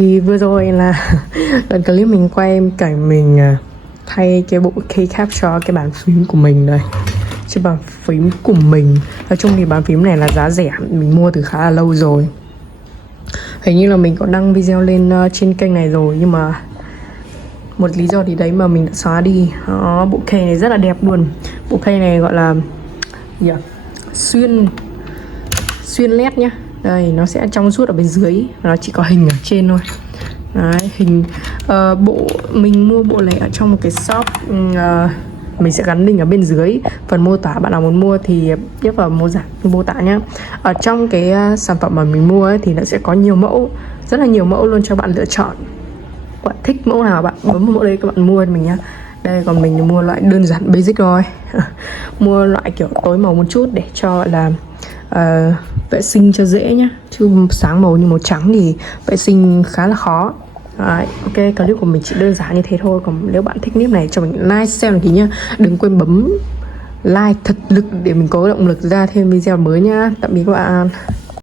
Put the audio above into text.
thì vừa rồi là đoạn clip mình quay cảnh mình thay cái bộ keycap cho cái bàn phím của mình đây. Chứ bàn phím của mình, nói chung thì bàn phím này là giá rẻ, mình mua từ khá là lâu rồi. Hình như là mình có đăng video lên trên kênh này rồi, nhưng mà một lý do thì đấy mà mình đã xóa đi. Đó, bộ key này rất là đẹp luôn. Bộ key này gọi là xuyên led nhá. Đây, nó sẽ trong suốt ở bên dưới, nó chỉ có hình ở trên thôi. Đấy, hình mình mua bộ này ở trong một cái shop. Mình sẽ gắn link ở bên dưới phần mô tả, bạn nào muốn mua thì nhấp vào mô tả nhá. Ở trong cái sản phẩm mà mình mua ấy, thì nó sẽ có nhiều mẫu, rất là nhiều mẫu luôn cho bạn lựa chọn. Bạn thích mẫu nào bạn bấm vào mẫu đấy các bạn mua cho mình nhá. Đây, còn mình thì mua loại đơn giản basic thôi. Mua loại kiểu tối màu một chút để cho gọi là vệ sinh cho dễ nhá. Chứ sáng màu như màu trắng thì vệ sinh khá là khó. Đấy, ok, clip của mình chỉ đơn giản như thế thôi. Còn nếu bạn thích clip này cho mình like, share một tí nhá. Đừng quên bấm like thật lực để mình có động lực ra thêm video mới nhá. Tạm biệt các bạn.